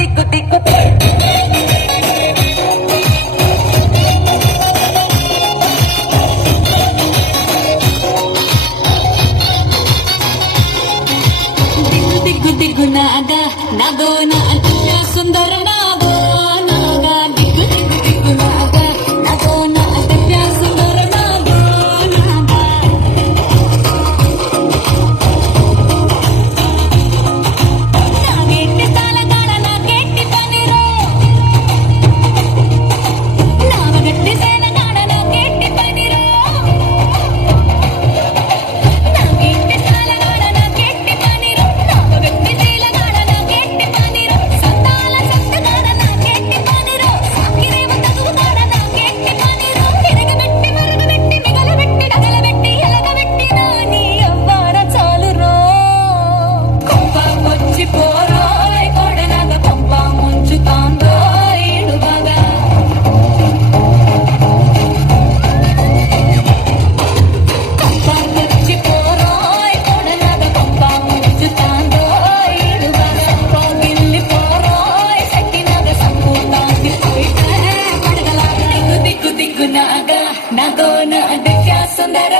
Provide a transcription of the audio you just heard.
ದಿಕ್ಕು ದಿಕ್ಕು ದಿಕ್ಕು ದಿಕ್ಕು ನಾಗ ನಗೋನ ಅತ್ಯ ಸುಂದರ ನಾಗ ನಾಗ ದಿಕ್ಕು ದಿಕ್ಕು ದಿಕ್ಕು ನಾಗ ನಗೋನ ಅತ್ಯ ಸುಂದರ ನಾಗ ನಾಗ ನಾಗೆಟ್ಟಿ ಸಾಲಗಾಡನ ಕೆಟ್ಟಿ ಬನಿರೋ ನಾವಗಟ್ಟಿ ಸಾಲಗಾಡನ ಕೆಟ್ಟಿ ಬನಿರೋ ನಾಗೆಟ್ಟಿ ಸಾಲಗಾಡನ ಕೆಟ್ಟಿ ಬನಿರೋ ನಾವಗಟ್ಟಿ ಸಾಲಗಾಡನ ಕೆಟ್ಟಿ ಬನಿರೋ ಸಂತಾಲ ಸತ್ತಗಾಡನ ಕೆಟ್ಟಿ ಬನಿರೋ ಸಾಕಿರೇವ ತಗುಗಾಡನ ಕೆಟ್ಟಿ ಬನಿರೋ ತಿರಗಬೆಟ್ಟಿ ಮರಗಬೆಟ್ಟಿ ಮಿಗಲಬೆಟ್ಟಿ ಡಗಲಬೆಟ್ಟಿ ಎಲಗಬೆಟ್ಟಿ ನಾನಿ ಅವ್ವಾರ ಚಾಲುರೋ ಕೊಂಪ ಕೊಚ್ಚಿ ಪೋರೋಯ್ ಕೊಡನಾಗ ಕೊಂಪ ಮುಂಚುತಾಂದೋಯ್ ಇಳುವಾಗ ಕೊಂಪ ಕೊಚ್ಚಿ ಪೋರೋಯ್ ಕೊಡನಾಗ ಕೊಂಪ ಮುಂಚುತಾಂದೋಯ್ ಇಳುವಾಗ ಕೊಂಗಿಲ್ಲಿ ಪೋರೋಯ್ ಸೆಟ್ಟಿನಾಗ ಸಂಪೂರ್ಣಾಗಿ ಹೋಯ್ತ ಪಡಗಲಾಗ ದಿಕ್ಕು ದಿಕ್ಕು ದಿಕ್ಕು ನಾಗ ನಗೋನ ಅದಕ್ಕೆ ಸುಂದರ